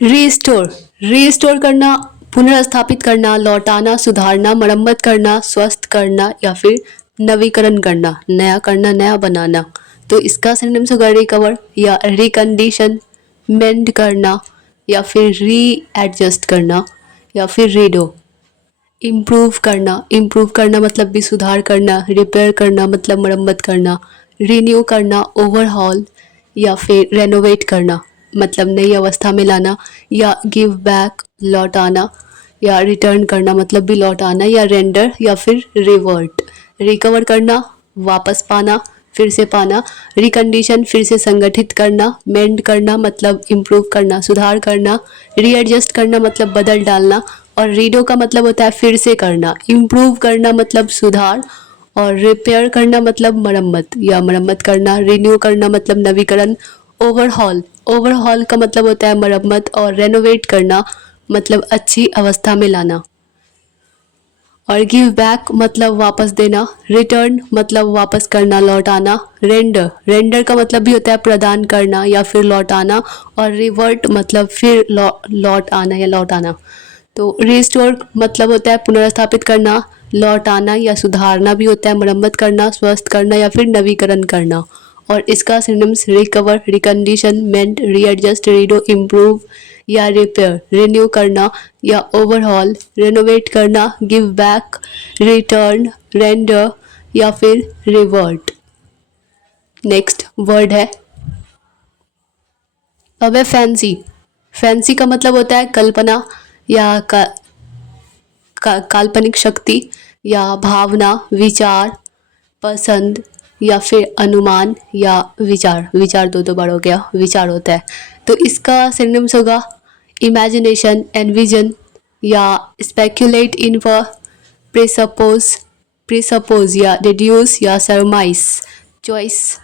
Restore, restore करना, पुनर्स्थापित करना, लौटाना, सुधारना, मरम्मत करना, स्वस्थ करना या फिर नवीकरण करना, नया बनाना। तो इसका सिनोनिम्स होगा रिकवर या रिकंडीशन, मेंड करना या फिर री एडजस्ट करना या फिर रीडो। इम्प्रूव करना मतलब भी सुधार करना, रिपेयर करना मतलब मरम्मत करना, रीन्यू करना ओवरहॉल या फिर रेनोवेट करना मतलब नई अवस्था में लाना, या गिव बैक लौटाना, या रिटर्न करना मतलब भी लौटाना, या रेंडर या फिर रिवर्ट। रिकवर करना वापस पाना, फिर से पाना, रिकंडीशन फिर से संगठित करना, मेंड करना मतलब इम्प्रूव करना, सुधार करना, रीएडजस्ट करना मतलब बदल डालना, और रीडो का मतलब होता है फिर से करना, इम्प्रूव करना मतलब सुधार, और रिपेयर करना मतलब मरम्मत या मरम्मत करना, रिन्यू करना मतलब नवीकरण, ओवरहॉल ओवरहॉल का मतलब होता है मरम्मत, और रेनोवेट करना मतलब अच्छी अवस्था में लाना, और गिव बैक मतलब वापस देना, रिटर्न मतलब वापस करना, लौटाना, रेंडर रेंडर का मतलब भी होता है प्रदान करना या फिर लौटाना, और रिवर्ट मतलब फिर लौट आना या लौटाना। तो रिस्टोर मतलब होता है पुनर्स्थापित करना, लौटाना या सुधारना भी होता है, मरम्मत करना, स्वस्थ करना या फिर नवीकरण करना। और इसका सिनोनिम्स रिकवर, रिकंडीशन, मेंट, रीएडजस्ट, रीडो, इम्प्रूव या रिपेयर, रिन्यू करना या ओवरहॉल, रेनोवेट करना, गिव बैक, रिटर्न, रेंडर या फिर रिवर्ट। नेक्स्ट वर्ड है अब है फैंसी। फैंसी का मतलब होता है कल्पना या काल्पनिक शक्ति या भावना, विचार, पसंद या फिर अनुमान या विचार। विचार दो बार हो गया, विचार होता है। तो इसका सिनोनिम्स होगा इमेजिनेशन, एनविजन या स्पेक्यूलेट, इन्फर, प्रिसपोज, या डिड्यूस या सरमाइस, चॉइस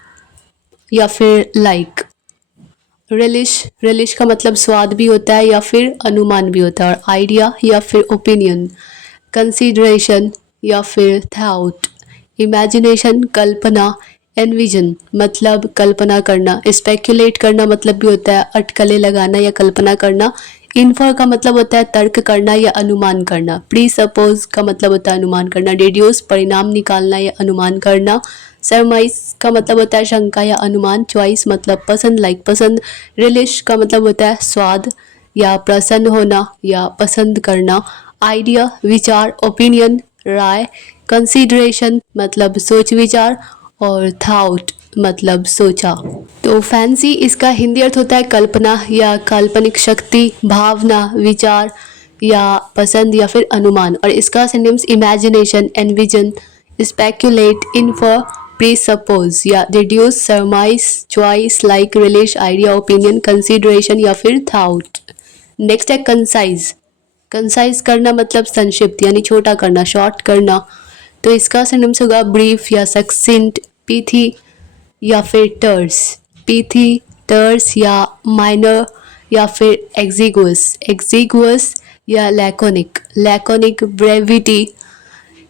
या फिर लाइक। रिलिश, रिलिश का मतलब स्वाद भी होता है या फिर अनुमान भी होता है, और आइडिया या फिर ओपिनियन, कंसीडरेशन या फिर थाउट। इमेजिनेशन कल्पना, एनविजन मतलब कल्पना करना, स्पेक्यूलेट करना मतलब भी होता है अटकलें लगाना या कल्पना करना, इन्फर का मतलब होता है तर्क करना या अनुमान करना, प्री सपोज का मतलब होता है अनुमान करना, डिड्यूस परिणाम निकालना या अनुमान करना, सरमाइस का मतलब होता है शंका या अनुमान, चॉइस मतलब पसंद, लाइक पसंद, रिलिश का मतलब होता है स्वाद या प्रसन्न होना या पसंद करना, आइडिया विचार, ओपिनियन राय, कंसीडरेशन मतलब सोच विचार, और थाउट मतलब सोचा। तो फैंसी इसका हिंदी अर्थ होता है कल्पना या काल्पनिक शक्ति, भावना, विचार या पसंद या फिर अनुमान, और इसका synonyms imagination, envision, speculate, infer, presuppose या deduce, surmise, choice, like, relish, idea, opinion, consideration या फिर थाउट। नेक्स्ट है कंसाइज। कंसाइज करना मतलब संक्षिप्त यानी छोटा करना, शॉर्ट करना। तो इसका सिनोनिम्स होगा ब्रीफ या सक्सिंट, पीथी या फिर टर्स, पीथी, टर्स या माइनर या फिर एग्जीगुअस या लैकोनिक, ब्रेविटी,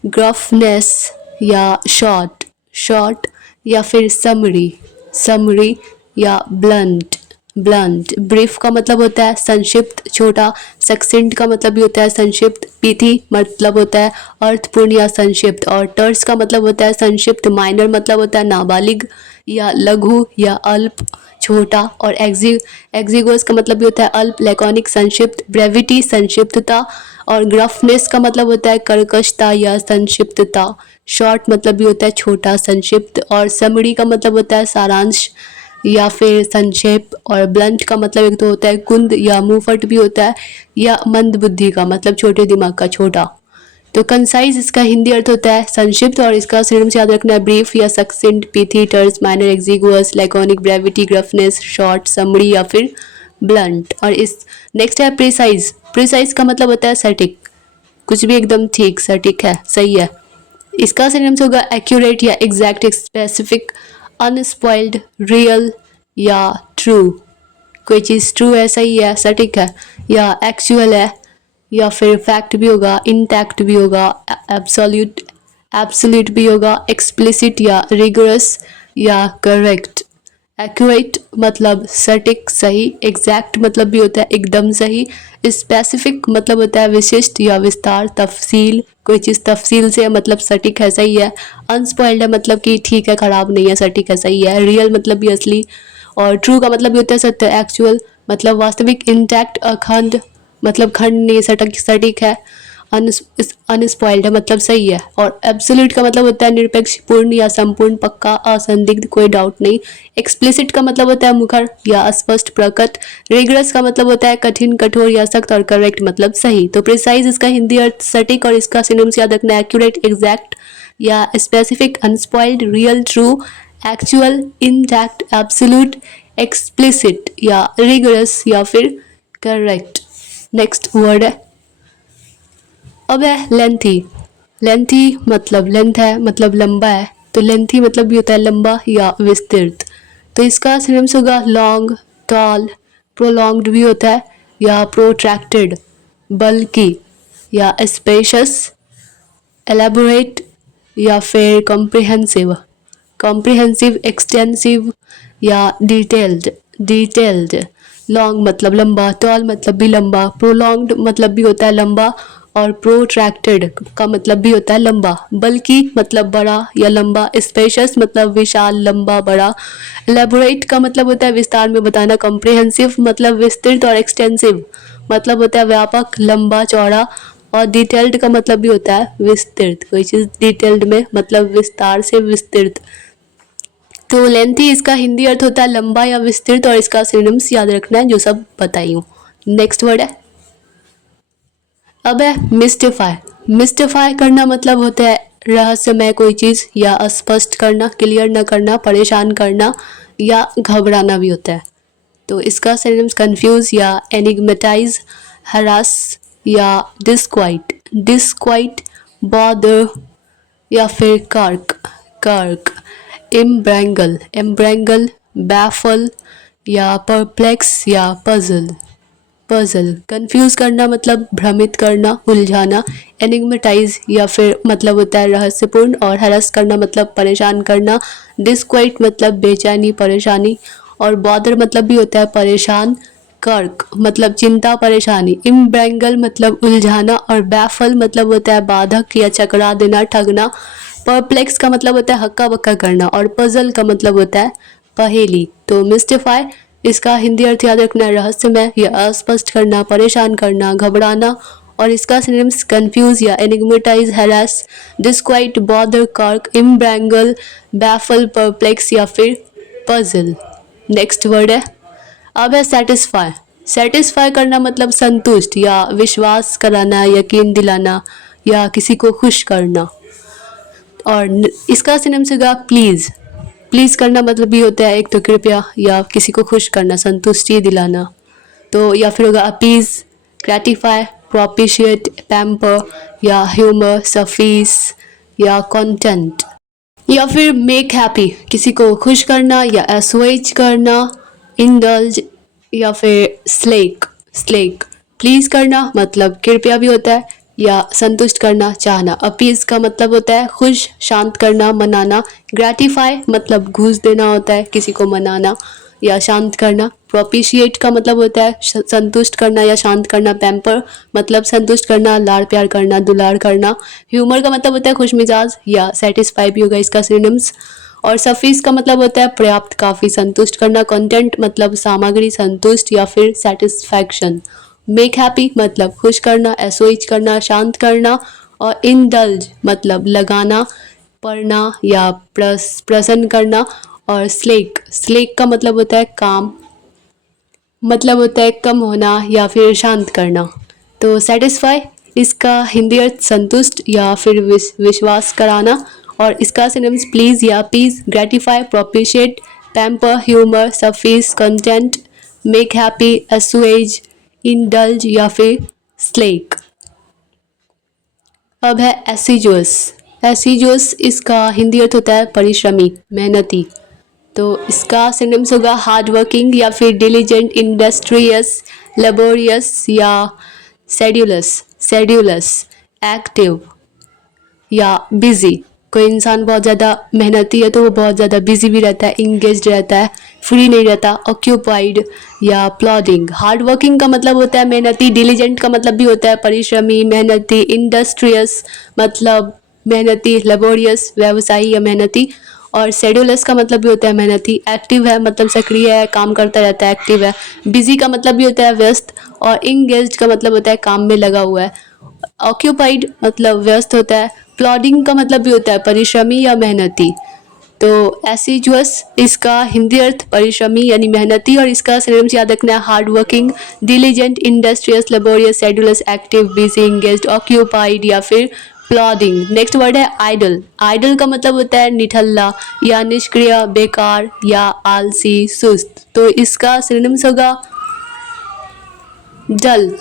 ग्रफनेस या शॉर्ट या फिर समरी या ब्लंट। ब्रीफ का मतलब होता है संक्षिप्त छोटा, सक्सेंट का मतलब भी होता है संक्षिप्त, पीथी मतलब होता है अर्थपूर्ण या संक्षिप्त, और टर्स का मतलब होता है संक्षिप्त, माइनर मतलब होता है नाबालिग या लघु या अल्प छोटा, और एग्जीगोस का मतलब भी होता है अल्प, लैकोनिक संक्षिप्त, ब्रेविटी संक्षिप्तता, और ग्रफनेस का मतलब होता है कर्कशता या संक्षिप्तता, शॉर्ट मतलब भी होता है छोटा संक्षिप्त, और समरी का मतलब होता है सारांश या फिर संक्षेप, और ब्लंट का मतलब एक तो होता है कुंद या मुंहफट भी होता है, या मंद बुद्धि का मतलब छोटे दिमाग का छोटा। तो कंसाइज इसका हिंदी अर्थ होता है संक्षिप्त, और इसका सिनोनिम्स याद रखना है ब्रीफ या succinct, pithy, terse, minor, exiguous, laconic, brevity, gruffness, short, summary या फिर ब्लंट। और इस नेक्स्ट है प्रिसाइज। प्रिसाइज का मतलब होता है सटीक, कुछ भी एकदम ठीक सटीक है, सही है। इसका सिनोनिम्स होगा एक्यूरेट या एग्जैक्ट, स्पेसिफिक, अनस्पॉइल्ड, रियल या ट्रू। कोई चीज़ ट्रू है, सही है, सटीक है, या एक्चुअल है, या फिर फैक्ट भी होगा, इंटैक्ट भी होगा, एब्सोल्यूट भी होगा, एक्सप्लिसिट या रिगरस या करेक्ट। एक्यूरेट मतलब सटीक सही, एग्जैक्ट मतलब भी होता है एकदम सही, स्पेसिफिक मतलब होता है विशिष्ट या विस्तार, तफसील कोई चीज़ तफसील से है मतलब सटीक है सही है, अनस्पॉइल्ड है मतलब कि ठीक है ख़राब नहीं है सटीक है सही है, रियल मतलब भी असली, और ट्रू का मतलब भी होता है सत्य, एक्चुअल मतलब वास्तविक, इंटैक्ट अखंड मतलब खंड नहीं सटीक सटीक है, अनस्पॉइल्ड है मतलब सही है, और एब्सोल्यूट का मतलब होता है निरपेक्ष, पूर्ण या संपूर्ण, पक्का, असंदिग्ध, कोई डाउट नहीं, एक्सप्लिसिट का मतलब होता है मुखर या अस्पष्ट प्रकट, रिगरस का मतलब होता है कठिन कठोर या सख्त, और करेक्ट मतलब सही। तो प्रिसाइज इसका हिंदी अर्थ सटीक, और इसका सिनोनिम्स याद रखना एक्यूरेट एग्जैक्ट या specific, unspoiled, real, true, actual, intact, absolute, explicit या रिगरस या फिर करेक्ट। नेक्स्ट वर्ड है, अब है लेंथी। लेंथी मतलब लेंथ है मतलब लंबा है, तो लेंथी मतलब भी होता है लंबा या विस्तृत। तो इसका सिनोनिम्स होगा लॉन्ग, टॉल, प्रोलॉन्ग्ड भी होता है या प्रोट्रैक्टेड, बल्कि या स्पेशियस, एलेबोरेट या फिर कॉम्प्रिहेंसिव, कॉम्प्रिहेंसिव, एक्सटेंसिव या डिटेल्ड, डिटेल्ड। लॉन्ग मतलब लंबा, टॉल मतलब भी लंबा, प्रोलॉन्ग्ड मतलब भी होता है लंबा, और प्रोट्रैक्टेड का मतलब भी होता है लंबा, बल्कि मतलब बड़ा या लंबा, स्पेशियस मतलब विशाल लंबा बड़ा, एलेबोरेट का मतलब होता है विस्तार में बताना, कॉम्प्रिहेंसिव मतलब विस्तृत, और एक्सटेंसिव मतलब होता है व्यापक लंबा चौड़ा, और डिटेल्ड का मतलब भी होता है विस्तृत, कोई चीज़ डिटेल्ड में मतलब विस्तार से विस्तृत। तो लेंथी इसका हिंदी अर्थ होता है लंबा या विस्तृत, और इसका सिनोनिम्स याद रखना है जो सब बताई हूँ। नेक्स्ट वर्ड है, अब है मिस्टिफाई। मिस्टिफाई करना मतलब होता है रहस्यमय कोई चीज़, या अस्पष्ट करना, क्लियर न करना, परेशान करना या घबराना भी होता है। तो इसका सिनोनिम्स कंफ्यूज या एनिग्मेटाइज, हरास या डिस्क्वाइट, डिस्क्वाइट, बॉदर या फिर कर्क, कर्क, एम्ब्रैंगल, एम्ब्रैंगल, बैफल या परप्लेक्स या पजल, पजल, कंफ्यूज करना मतलब भ्रमित करना, उलझाना, एनिग्मेटाइज या फिर मतलब होता है रहस्यपूर्ण, और हरस करना मतलब परेशान करना, डिस्क्वाइट मतलब बेचैनी परेशानी, और बॉदर मतलब भी होता है परेशान, कर्क मतलब चिंता परेशानी, इम्ब्रैंगल मतलब उलझाना, और बैफल मतलब होता है बाधक या चकरा देना ठगना, परप्लेक्स का मतलब होता है हक्का बक्का करना, और पजल का मतलब होता है पहेली। तो मिस्टिफाई इसका हिंदी अर्थ याद रखना रहस्यमय या अस्पष्ट करना, परेशान करना, घबराना, और इसका सिनोनिम्स कंफ्यूज या एनिग्मेटाइज, हैरास, डिस्क्वाइट, बॉदर, कर्क, इम्ब्रैंगल, बैफल, परप्लेक्स या फिर पजल। नेक्स्ट वर्ड है, अब है सेटिस्फाई। सेटिस्फाई करना मतलब संतुष्ट या विश्वास कराना, यकीन दिलाना या किसी को खुश करना, और इसका सिनोनिम्स होगा प्लीज़। प्लीज़ करना मतलब भी होता है एक तो कृपया या किसी को खुश करना, संतुष्टि दिलाना। तो या फिर होगा अपीज़, ग्रेटिफाई, प्रोपिशिएट, पैम्पर या ह्यूमर, सफीस या कंटेंट, या फिर मेक हैप्पी किसी को खुश करना या एसोएज करना, इंडल्ज या फिर स्लेक, स्लेक। प्लीज़ करना मतलब कृपया भी होता है या संतुष्ट करना चाहना, अपीज़ का मतलब होता है खुश शांत करना मनाना, ग्रेटिफाई मतलब घूस देना होता है किसी को मनाना या शांत करना, प्रोपिशिएट का मतलब होता है संतुष्ट करना या शांत करना, पैम्पर मतलब संतुष्ट करना लाड़ प्यार करना दुलार करना, ह्यूमर का मतलब होता है खुश मिजाज या सेटिस्फाई भी होगा इसका सिनोनिम्स, और सफीस का मतलब होता है पर्याप्त काफ़ी संतुष्ट करना, कंटेंट मतलब सामग्री संतुष्ट या फिर सेटिस्फैक्शन, मेक हैप्पी मतलब खुश करना, एसोइच करना शांत करना, और इंडल्ज मतलब लगाना पढ़ना या प्रसन्न करना, और स्लेक, स्लेक का मतलब होता है काम, मतलब होता है कम होना या फिर शांत करना। तो सेटिस्फाई इसका हिंदी अर्थ संतुष्ट या फिर विश्वास कराना, और इसका सिनोनिम्स प्लीज या peace, gratify, propitiate, pamper, humour, suffice, content, make happy, assuage, indulge या फिर स्लेक। अब है एसिजुअस। एसिजुअस इसका हिंदी अर्थ होता है परिश्रमी मेहनती, तो इसका सिनोनिम्स होगा हार्ड वर्किंग या फिर डिलीजेंट, इंडस्ट्रियस, लेबोरियस या शेड्यूलस, शेड्यूलस, एक्टिव या बिजी, कोई इंसान बहुत ज़्यादा मेहनती है तो वो बहुत ज़्यादा बिजी भी रहता है, इंगेज्ड रहता है, फ्री नहीं रहता। ऑक्यूपाइड या प्लॉडिंग, हार्ड वर्किंग का मतलब होता है मेहनती, डिलीजेंट का मतलब भी होता है परिश्रमी, मेहनती, इंडस्ट्रियस मतलब मेहनती, लेबोरियस व्यवसायी या मेहनती, और शेड्यूलस का मतलब भी होता है मेहनती। एक्टिव है मतलब सक्रिय है, काम करता रहता है, एक्टिव है। बिजी का मतलब भी होता है व्यस्त, और इंगेज्ड का मतलब होता है काम में लगा हुआ है। ऑक्यूपाइड मतलब व्यस्त होता है। प्लॉडिंग का मतलब भी होता है परिश्रमी या मेहनती। तो एसिजुअस इसका हिंदी अर्थ परिश्रमी यानी मेहनती, और इसका सिनोनिम्स याद रखना है hard working, diligent, industrious, laborious, sedulous, active, busy, engaged, occupied या फिर प्लॉडिंग। नेक्स्ट वर्ड है आइडल। आइडल का मतलब होता है निठल्ला या निष्क्रिय, बेकार या आलसी, सुस्त। तो इसका सिनोनिम्स होगा डल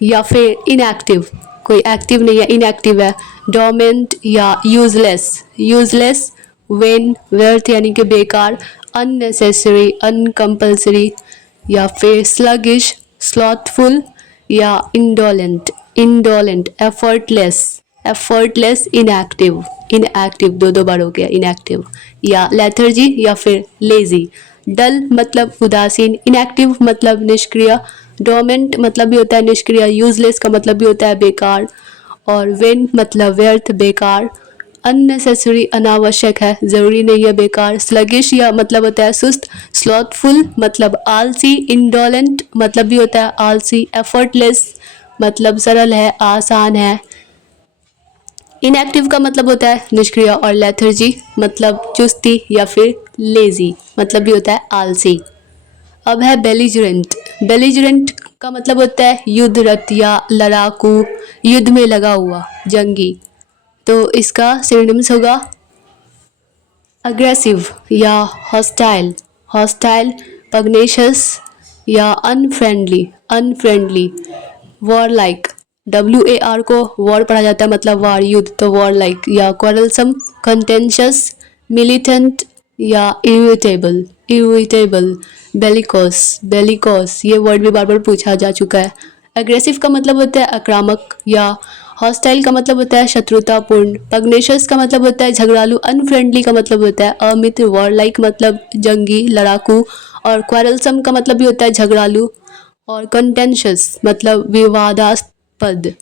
या फिर इनएक्टिव, कोई एक्टिव नहीं है, इनएक्टिव है। डोमेंट या यूजलेस, यूजलेस वेन व्यर्थ यानी कि बेकार। अननेसेसरी, अनकम्पल्सरी या फिर स्लगिश, स्लॉथफुल या indolent, indolent. Effortless, effortless, inactive, inactive दो दो बार हो गया इनएक्टिव, या लेथर्जी या फिर लेजी। डल मतलब उदासीन, इनएक्टिव मतलब निष्क्रिय, डोमेंट मतलब भी होता है निष्क्रिय, यूजलेस का मतलब भी होता है बेकार, और वेन मतलब व्यर्थ, बेकार। अननेसेसरी अनावश्यक है, ज़रूरी नहीं है, बेकार। स्लगिश या मतलब होता है सुस्त, स्लॉथफुल मतलब आलसी, इंडोलेंट मतलब भी होता है आलसी, एफर्टलेस मतलब सरल है, आसान है। इनएक्टिव का मतलब होता है निष्क्रिय, और लेथर्जी मतलब चुस्ती या फिर लेजी मतलब भी होता है आलसी। अब है बेलिजरेंट। बेलिजरेंट का मतलब होता है युद्धरत या लड़ाकू, युद्ध में लगा हुआ, जंगी। तो इसका सिनोनिम्स होगा अग्रेसिव या हॉस्टाइल, हॉस्टाइल, पग्नेशियस या unfriendly, unfriendly. War like, WAR को वॉर पढ़ा जाता है मतलब वार, युद्ध, तो वॉर लाइक, या क्वारलसम, कंटेंशियस, मिलिटेंट या इरिटेबल, इरिटेबल। बेलिकोस, बेलिकोस ये वर्ड भी बार बार पूछा जा चुका है। एग्रेसिव का मतलब होता है आक्रामक, या हॉस्टाइल का मतलब होता है शत्रुतापूर्ण। पग्नेशियस का मतलब होता है झगड़ालू। अनफ्रेंडली का मतलब होता है अमित्र। वॉर लाइक मतलब जंगी, लड़ाकू, और क्वारलसम का मतलब भी होता है झगड़ालू, और कंटेंशियस मतलब विवादास्पद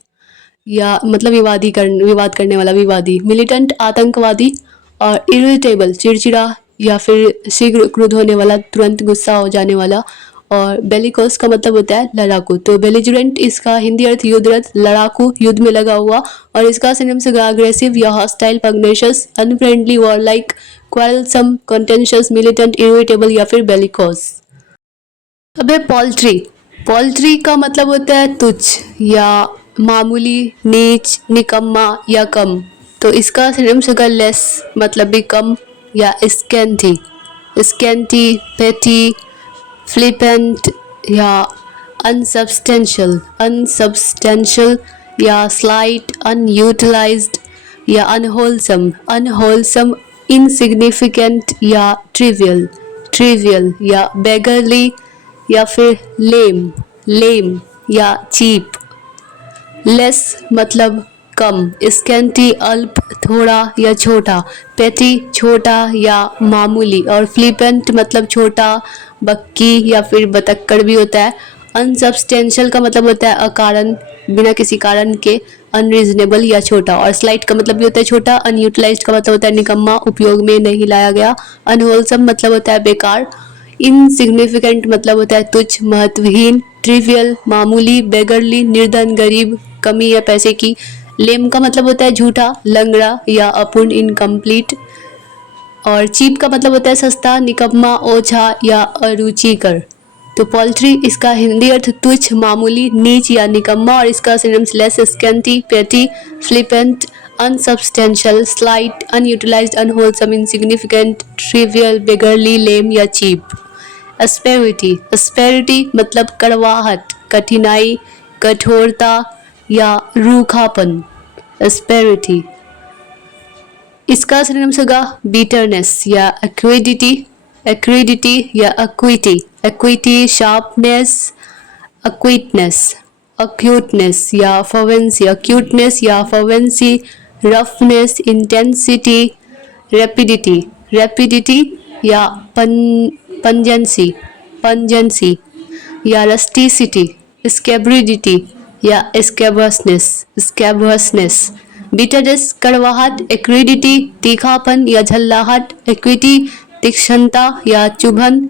या मतलब विवाद करने वाला, विवादी। मिलिटेंट आतंकवादी, और इरिटेबल चिड़चिड़ा या फिर शीघ्र क्रुद्ध होने वाला, तुरंत गुस्सा हो जाने वाला, और बेलिकोस का मतलब होता है लड़ाकू। तो बेलिजुरेंट इसका हिंदी अर्थ युद्धरत, लड़ाकू, युद्ध में लगा हुआ, और इसका सिनोनिम्स होगा अग्रेसिव या hostile, pugnacious, unfriendly, warlike, quarrelsome, contentious, militant, irritable या फिर बेलिकोस। अब है पोल्ट्री। पोल्ट्री का मतलब होता है तुच्छ या मामूली, नीच, निकम्मा या कम। तो इसका सिनोनिम्स होगा लेस मतलब भी कम, या स्कैंटी, स्कैंटी, पेटी, फ्लिपेंट या अनसब्सटेंशियल, अनसब्सटेंशियल या स्लाइट, अनयूटिलाइज्ड या अनहोलसम, अनहोलसम, इनसिग्निफिकेंट या ट्रिवियल, ट्रिवियल या बेगरली या फिर लेम, लेम या चीप। लेस मतलब कम, स्कैंटी अल्प, थोड़ा या छोटा। पेटी छोटा या मामूली, और फ्लिपेंट मतलब छोटा, बक्की या फिर बतक्कड़ भी होता है। अनसब्सटेंशियल का मतलब होता है अकारण, बिना किसी कारण के, अनरीजनेबल या छोटा, और स्लाइट का मतलब भी होता है छोटा। अनयूटिलाइज्ड का मतलब होता है निकम्मा, उपयोग में नहीं लाया गया। अनहोलसम मतलब होता है बेकार। इनसिग्निफिकेंट मतलब होता है तुच्छ, महत्वहीन। ट्रिवियल मामूली, बेगरली निर्धन, गरीब, कमी या पैसे की। लेम का मतलब होता है झूठा, लंगड़ा या अपूर्ण, इनकम्प्लीट। और चीप का मतलब होता है सस्ता, निकम्मा, ओछा या अरुचिकर। तो पोल्ट्री इसका हिंदी अर्थ तुच्छ, मामूली, नीच या निकम्मा, और इसका synonyms less, scanty, petty, flippant, unsubstantial, slight, unutilised, unwholesome, insignificant, trivial, beggarly, lame या चीप। अस्पेरिटी, अस्पेरिटी मतलब कड़वाहट, कठिनाई, कठोरता या रूखापन। अस्पेरिटी इसका सिनोनिम्स होगा बिटरनेस या एक्विडिटी, एक्विडिटी या अक्विटी, एक्विटी, शार्पनेस, अक्विटनेस, अक्यूटनेस या फर्वेंसी, अक्यूटनेस या फर्वेंसी, रफनेस, इंटेंसिटी, रैपिडिटी, रैपिडिटी या पंजेंसी, पंजेंसी या रस्टिसिटी, स्कैब्रिडिटी या स्कैबसनेस, स्कैबसनेस, बिटरनेस कड़वाहट, एक्रिडिटी तीखापन या झल्लाहट, एक्विटी तीक्ष्णता या चुभन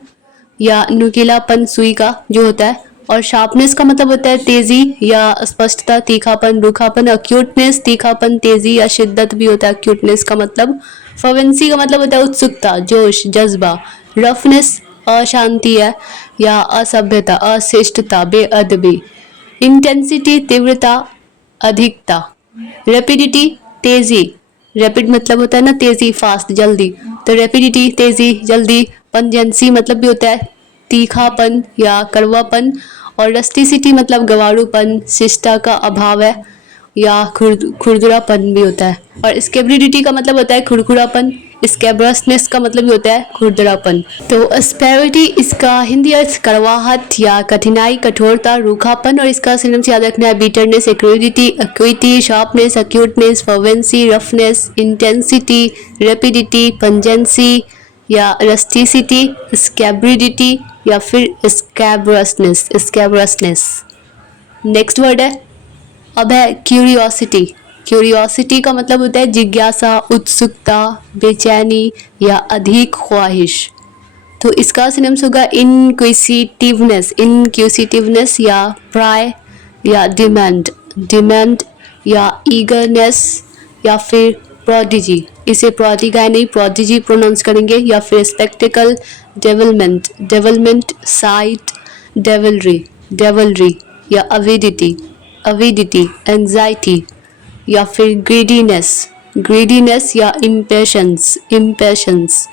या नुकीलापन सुई का जो होता है। और शार्पनेस का मतलब होता है तेजी या स्पष्टता, तीखापन, रूखापन। अक्यूटनेस तीखापन, तेजी या शिद्दत भी होता है अक्यूटनेस का मतलब। फर्वेंसी का मतलब होता है उत्सुकता, जोश, जज्बा। रफनेस अशांति है या असभ्यता, अशिष्टता, बेअदबी। इंटेंसिटी तीव्रता, अधिकता। रैपिडिटी तेजी, रैपिड मतलब होता है ना तेजी, फास्ट, जल्दी, तो रैपिडिटी तेजी, जल्दी। पंजेंसी मतलब भी होता है तीखापन या कड़वापन। और रस्टिसिटी मतलब गवारूपन, शिष्टता का अभाव है या खुरदुरापन भी होता है। और स्केब्रिडिटी का मतलब होता है खुरखुरापन। स्कैब्रसनेस का मतलब भी होता है खुरदरापन। तो अस्पेरिटी इसका हिंदी अर्थ कड़वाहट या कठिनाई, कठोरता, रूखापन। और इसका सिनोनिम्स याद रखना है bitterness, acridity, equity, sharpness, acuteness, fervency, roughness, intensity, rapidity, pungency या रस्टिसिटी, स्कैब्रिडिटी या फिर स्कैब्रसनेस, स्कैब्रसनेस। नेक्स्ट वर्ड है अब है क्यूरियोसिटी। क्यूरियोसिटी का मतलब होता है जिज्ञासा, उत्सुकता, बेचैनी या अधिक ख्वाहिश। तो इसका सिनोनिम्स होगा इनक्विसिटिवनेस, इनक्विसिटिवनेस या प्राय या डिमांड, डिमांड या ईगरनेस या फिर प्रोडिजी। इसे प्रोडिगाई नहीं प्रोडिजी प्रोनाउंस करेंगे। या फिर स्पेक्टिकल, डेवलमेंट, डेवलमेंट, साइट, डेवलरी, डेवलरी या अविडिटी, अविडिटी, एंजाइटी या फिर ग्रीडीनेस, ग्रीडीनेस या इम्पेशंस, इम्पेशंस।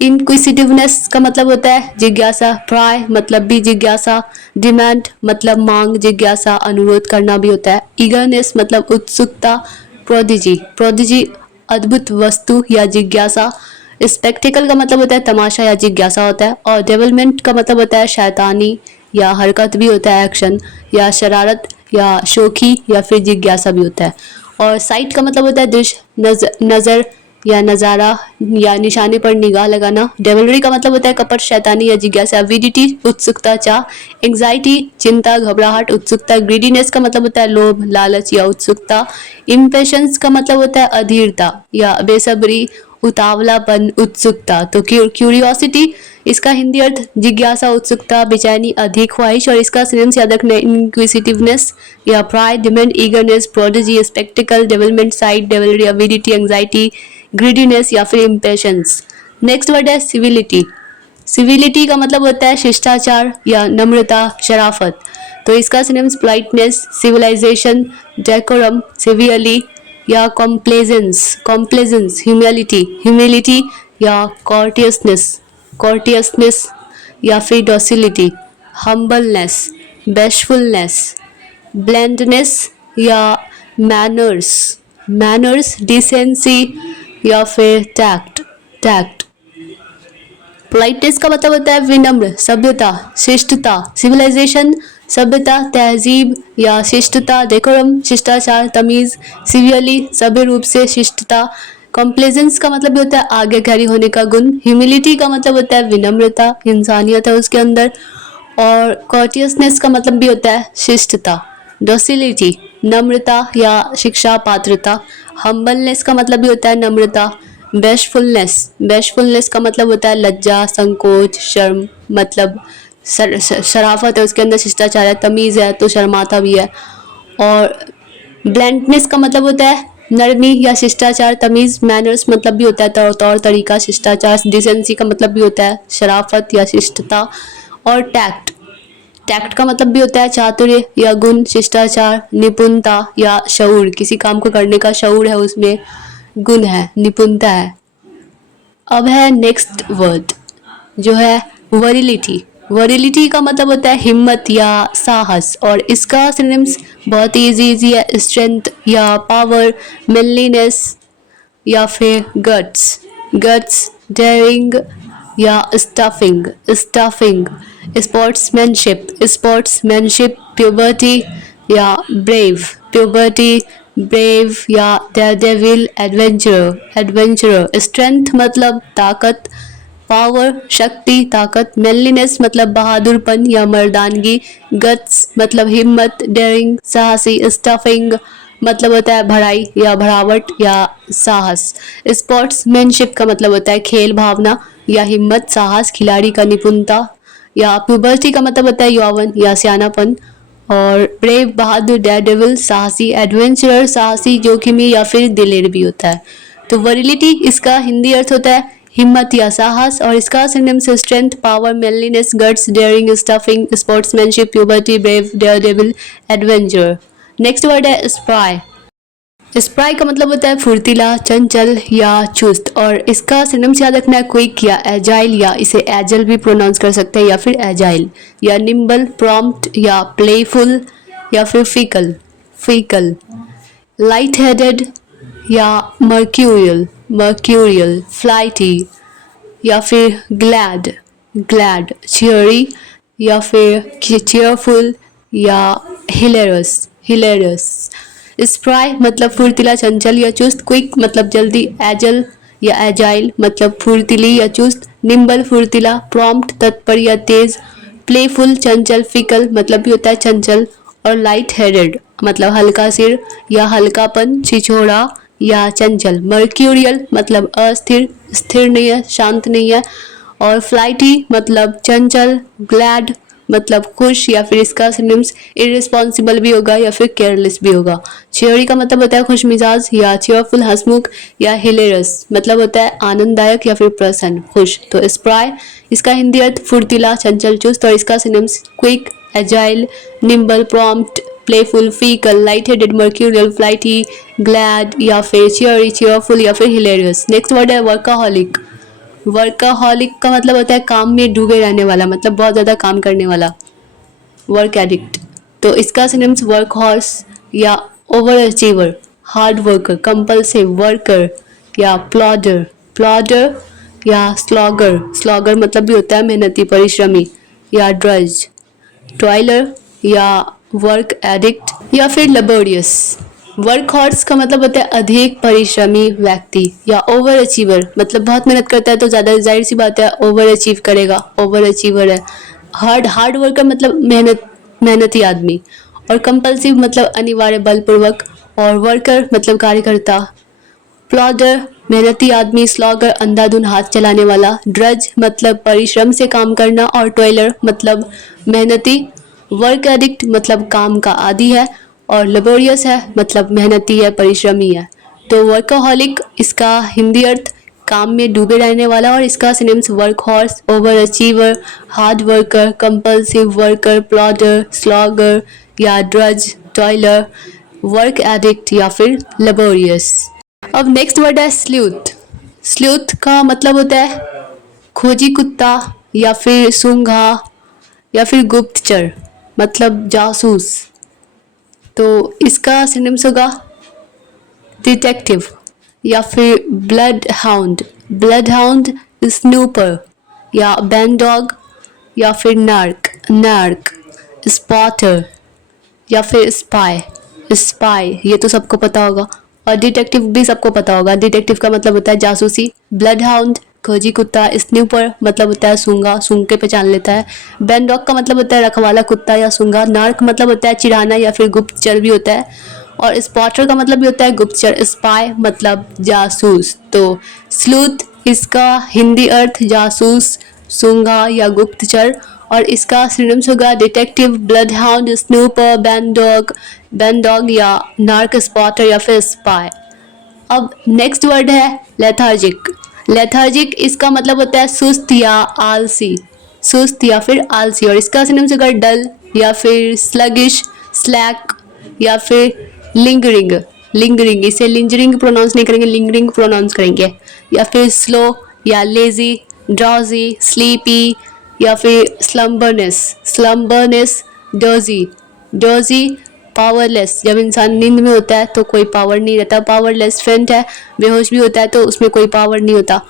इनक्विसिटिवनेस का मतलब होता है जिज्ञासा, प्राय मतलब भी जिज्ञासा, डिमांड मतलब मांग, जिज्ञासा, अनुरोध करना भी होता है, ईगरनेस मतलब उत्सुकता, प्रोडिजी, प्रोडिजी अद्भुत वस्तु या जिज्ञासा, स्पेक्टिकल का मतलब होता है तमाशा या जिज्ञासा होता है। और डेवलपमेंट का मतलब होता है शैतानी या हरकत भी होता है, एक्शन या शरारत या शोखी या फिर जिज्ञासा भी होता है। और साइट का मतलब होता है दृश्य, नजर या नज़ारा या निशाने पर निगाह लगाना। डेवलरी का मतलब होता है कपट, शैतानी या जिज्ञासा। विडिटी उत्सुकता, चाह। एंग्जाइटी चिंता, घबराहट, उत्सुकता। ग्रीडीनेस का मतलब होता है लोभ, लालच या उत्सुकता। इम्पेशंस का मतलब होता है अधीरता या बेसब्री, उतावलापन, उत्सुकता। तो क्यूरियोसिटी इसका हिंदी अर्थ जिज्ञासा, उत्सुकता, बेचैनी, अधिक ख्वाहिश। और इसका सिनोनिम्स याद रखना है इनक्विसिटिवनेस या pride, demand, eagerness, prodigy, spectacle, development, sight, devilry, avidity, anxiety, greediness या फिर इम्पेशंस। नेक्स्ट वर्ड है सिविलिटी। सिविलिटी का मतलब होता है शिष्टाचार या नम्रता, शराफत। तो इसका synonyms politeness, civilization, decorum, severely या कॉम्प्लेजेंस, कॉम्प्लेजेंस, ह्यूमिलिटी, ह्यूमिलिटी या कॉर्टियसनेस, कॉर्टियसनेस या फिर डॉसिलिटी, हम्बलनेस, बैशफुलनेस, ब्लेंडनेस या मैनर्स, मैनर्स, डिसेंसी या फिर टैक्ट, टैक्ट। पोलाइटनेस का मतलब होता है विनम्र, सभ्यता, शिष्टता। सिविलाइजेशन सभ्यता, तहजीब या शिष्टता। डेकोरम शिष्टाचार, तमीज। सिवियरली सभ्य रूप से, शिष्टता। कॉम्प्लेजेंस का मतलब भी होता है आज्ञाकारी होने का गुण। ह्यूमिलिटी का मतलब होता है विनम्रता, इंसानियत है उसके अंदर। और कॉर्टियसनेस का मतलब भी होता है शिष्टता। डॉसिलिटी नम्रता या शिक्षा पात्रता। हम्बलनेस का मतलब भी होता है नम्रता। बैशफुलनेस, बैशफुलनेस का मतलब होता है लज्जा, संकोच, शर्म, मतलब शराफत है उसके अंदर, शिष्टाचार है, तमीज़ है तो शर्माता भी है। और ब्लैंडनेस का मतलब होता है नरमी या शिष्टाचार, तमीज़। मैनर्स मतलब भी होता है तौर तरीका, शिष्टाचार। डिसेंसी का मतलब भी होता है शराफत या शिष्टता। और टैक्ट, टैक्ट का मतलब भी होता है चातुर्य या गुण, शिष्टाचार, निपुणता या शऊर, किसी काम को करने का शऊर है उसमें, गुण है, निपुणता है। अब है नेक्स्ट वर्ड जो है वरिलिटी। वरिलिटी का मतलब होता है हिम्मत या साहस। और इसका सिनोनिम्स बहुत ही इजी है, स्ट्रेंथ या पावर, मैनलीनेस या फिर गट्स, गट्स, डेयरिंग या stuffing, stuffing. Sportsmanship, sportsmanship. Puberty या ब्रेव, प्यूबर्टी, ब्रेव या डेविल, एडवेंचरर एडवेंचरर। स्ट्रेंथ मतलब ताकत, पावर शक्ति ताकत, मैनलीनेस मतलब बहादुरपन या मर्दानगी, गट्स मतलब हिम्मत डेयरिंग साहसी, स्टफिंग मतलब होता है भराई या भरावट या साहस, स्पोर्ट्समैनशिप का मतलब होता है खेल भावना या हिम्मत साहस खिलाड़ी का निपुणता, या प्यूबर्टी का मतलब होता है यौवन या सियानापन, और ब्रेव बहादुर, डेयरडेविल साहसी, एडवेंचरर साहसी जोखिमी या फिर दिलेर भी होता है। तो वरिलिटी इसका हिंदी अर्थ होता है हिम्मत या साहस, और इसका सिनोनिम्स है strength, power, manliness, guts, daring, stuffing, sportsmanship, puberty, brave, daredevil, adventure. Next word है स्प्राई। स्प्राई का मतलब होता है फुर्तीला, चंचल या चुस्त, और इसका सिनोनिम्स याद रखना है क्विक या एजाइल, या इसे एजल भी प्रोनाउंस कर सकते हैं या फिर एजाइल, या निम्बल, प्रॉम्प्ट या प्लेफुल या फिर फीकल फीकल, लाइट हेडेड या मर्क्यूरियल फ्लाइटी या फिर ग्लैड ग्लैड, चियरी या फिर चीयरफुल या हिलेरस। स्प्राई मतलब फुर्तीला चंचल या चुस्त, क्विक मतलब जल्दी, एजल या एजाइल मतलब फुर्तीली या चुस्त, निम्बल फुर्तीला, प्रॉम्प्ट तत्पर या तेज, प्लेफुल चंचल, फिकल मतलब भी होता है चंचल, और लाइट हेडेड मतलब हल्का सिर या हल्कापन, छिछोड़ा या चंचल, मर्क्यूरियल मतलब अस्थिर, स्थिर नहीं है, शांत नहीं है, और फ्लाइटी मतलब चंचल, ग्लैड मतलब खुश, या फिर इसका सिनोनिम्स इररिस्पॉन्सिबल भी होगा या फिर केयरलेस भी होगा। चियरी का मतलब होता है खुश मिजाज या चीयरफुल हंसमुख, या हिलेरस मतलब होता है आनंददायक या फिर प्रसन्न खुश। तो स्प्राई इसका हिंदी अर्थ फुर्तीला चंचल चुस्त, और इसका synonyms quick, agile, nimble, prompt, playful, fickle, light headed, mercurial, flighty, glad या फिर चियरी, चीयरफुल या फिर हिलेरियस। नेक्स्ट वर्ड है वर्काहॉलिक। वर्काहॉलिक का मतलब होता है काम में डूबे रहने वाला, मतलब बहुत ज़्यादा काम करने वाला, वर्क एडिक्ट। तो इसका सिनोनिम्स वर्क हॉर्स या over achiever, hard worker, compulsive worker या प्लॉडर या स्लॉगर मतलब भी होता है मेहनती परिश्रमी, या ड्रज, टॉयलर या वर्क एडिक्ट या फिर लेबोरियस। वर्क हॉर्स का मतलब होता है अधिक परिश्रमी व्यक्ति, या ओवर अचीवर मतलब बहुत मेहनत करता है तो ज़्यादा जाहिर सी बात है ओवर अचीव करेगा, ओवर अचीवर है। हार्ड वर्कर मतलब मेहनती आदमी, और कंपल्सिव मतलब अनिवार्य बलपूर्वक, और वर्कर मतलब कार्यकर्ता, प्लॉडर मेहनती आदमी, स्लॉगर अंधाधुन हाथ चलाने वाला, ड्रज मतलब परिश्रम से काम करना, और टॉयलर मतलब मेहनती, वर्क एडिक्ट मतलब काम का आदी है, और लेबोरियस है मतलब मेहनती है परिश्रमी है। तो वर्कaholic इसका हिंदी अर्थ काम में डूबे रहने वाला, और इसका synonyms work horse, over achiever, hard worker, compulsive worker, plodder, slogger या ड्रज, टॉयलर, वर्क एडिक्ट या फिर लेबोरियस। अब नेक्स्ट वर्ड है स्लूथ। स्लूथ का मतलब होता है खोजी कुत्ता या फिर सूंघा या फिर गुप्तचर मतलब जासूस। तो इसका सिनोनिम्स होगा डिटेक्टिव या फिर ब्लड हाउंड, स्नूपर या बैन डॉग या फिर नार्क, स्पॉटर या फिर स्पाई ये तो सबको पता होगा, और डिटेक्टिव भी सबको पता होगा। डिटेक्टिव का मतलब होता है जासूसी, ब्लड हाउंड खोजी कुत्ता, स्नूपर मतलब होता है सूंघा, सूंघ के पहचान लेता है, बैन डॉग का मतलब होता है रखवाला कुत्ता या सूंघा, नार्क मतलब होता है चिढ़ाना या फिर गुप्तचर भी होता है, और स्पॉटर का मतलब भी होता है गुप्तचर, स्पाई मतलब जासूस। तो स्लूथ इसका हिंदी अर्थ जासूस, सूंघा या गुप्तचर, और इसका सिनोनिम्स होगा detective, blood hound, snooper, bandog या नार्क, स्पॉटर या फिर स्पाई। अब नेक्स्ट वर्ड है लेथार्जिक इसका मतलब होता है सुस्त या आलसी, सुस्त या फिर आलसी, और इसका सिनोनिम्स होगा डल या फिर स्लगिश, स्लैक या फिर लिंगरिंग इसे लिंजरिंग प्रोनाउंस नहीं करेंगे, लिंगरिंग प्रोनाउंस करेंगे, या फिर स्लो या लेजी, ड्रॉजी, स्लीपी या फिर स्लम्बरनेस, डोजी, पावरलेस जब इंसान नींद में होता है तो कोई पावर नहीं रहता, पावरलेस फेंट है, बेहोश भी होता है तो उसमें कोई पावर नहीं होता,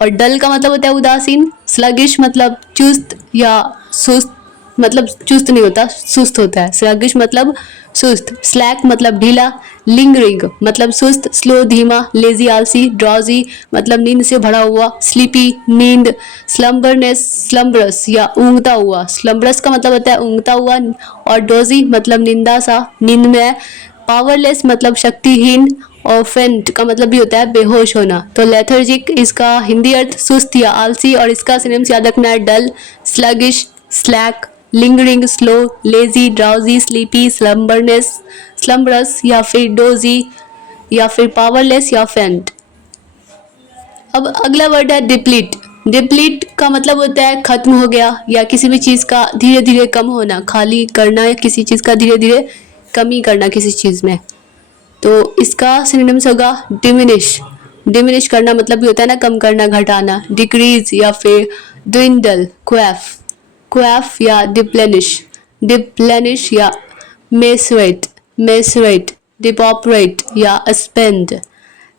और डल का मतलब होता है उदासीन, स्लगिश मतलब चुस्त या सुस्त मतलब चुस्त नहीं होता, सुस्त होता है। स्लगिश मतलब सुस्त। स्लैक मतलब ढीला। लिंगरिंग मतलब सुस्त, स्लो धीमा। लेजी आलसी। ड्रॉजी मतलब नींद से भरा हुआ। स्लीपी नींद। स्लम्बरनेस स्लम्बरस या ऊँगता हुआ। स्लम्बरस का मतलब होता है ऊँगता हुआ। और डोजी मतलब निंदा सा, नींद में है। पावरलेस मतलब शक्तिहीन। और फेंट का मतलब भी होता है बेहोश होना। तो लेथर्जिक इसका हिंदी अर्थ सुस्त या आलसी, और इसका सिनोनिम्स याद रखना है dull, sluggish, slack, lingering, slow, lazy, drowsy, sleepy, slumberness, slumberous या फिर डोजी या फिर पावरलेस या फेंट। अब अगला वर्ड है डिप्लीट। डिप्लीट का मतलब होता है खत्म हो गया या किसी भी चीज़ का धीरे धीरे कम होना, खाली करना या किसी चीज़ का धीरे धीरे कमी करना किसी चीज़ में। तो इसका सिनोनिम्स होगा डिमिनिश। डिमिनिश करना मतलब भी होता है ना कम करना, घटाना। डिक्रीज या फिर dwindle, क्वैफ, क्वैफ या डिप्लेनिश, डिप्लेनिश या मेसरेट, मेसरेट, डिपॉपरेट या स्पेंड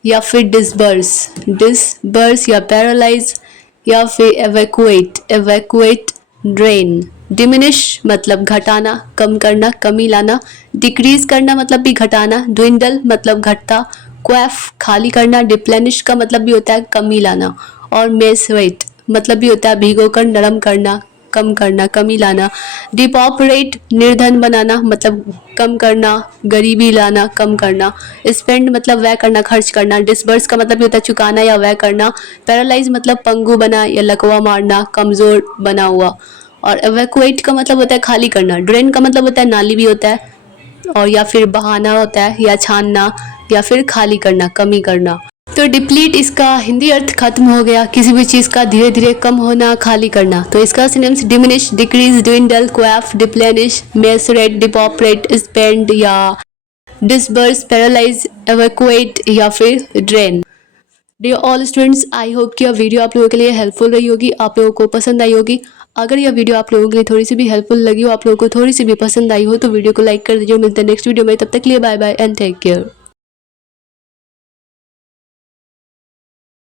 या फिर डिसबर्स, डिसबर्स या पैरालाइज या फिर एवैक्यूएट, एवैक्यूएट, ड्रेन। डिमिनिश मतलब घटाना, कम करना, कमी लाना। डिक्रीज करना मतलब भी घटाना। ड्विंडल मतलब घटता। क्वैफ खाली करना। डिप्लेनिश का मतलब भी होता है कमी लाना। और मेसवेट मतलब भी होता है भिगोकर नरम करना, कम करना, कमी लाना। डिपॉपरेट निर्धन बनाना मतलब कम करना, गरीबी लाना, कम करना। स्पेंड मतलब व्यय करना, खर्च करना। डिसबर्स का मतलब भी होता है चुकाना या व्यय करना। पैरालाइज मतलब पंगु बना या लकवा मारना, कमजोर बना हुआ। और एवैक्यूएट का मतलब होता है खाली करना। ड्रेन का मतलब होता है नाली भी होता है, और या फिर बहाना होता है, या छानना, या फिर खाली करना, कमी करना। तो डिप्लीट इसका हिंदी अर्थ खत्म हो गया, किसी भी चीज़ का धीरे धीरे कम होना, खाली करना। तो इसका synonyms diminish, decrease, dwindle, quaff, deplenish, macerate, depauperate, spend या डिसबर्स, पैरालाइज, एवैक्यूएट या फिर drain. Dear all students, I hope कि यह वीडियो आप लोगों के लिए हेल्पफुल रही होगी, आप लोगों को पसंद आई होगी। अगर यह वीडियो आप लोगों के लिए थोड़ी सी भी हेल्पफुल लगी हो, आप लोगों को थोड़ी सी भी पसंद आई हो, तो वीडियो को लाइक कर दीजिए। मिलते हैं नेक्स्ट वीडियो में, तब तक के लिए bye bye and take care.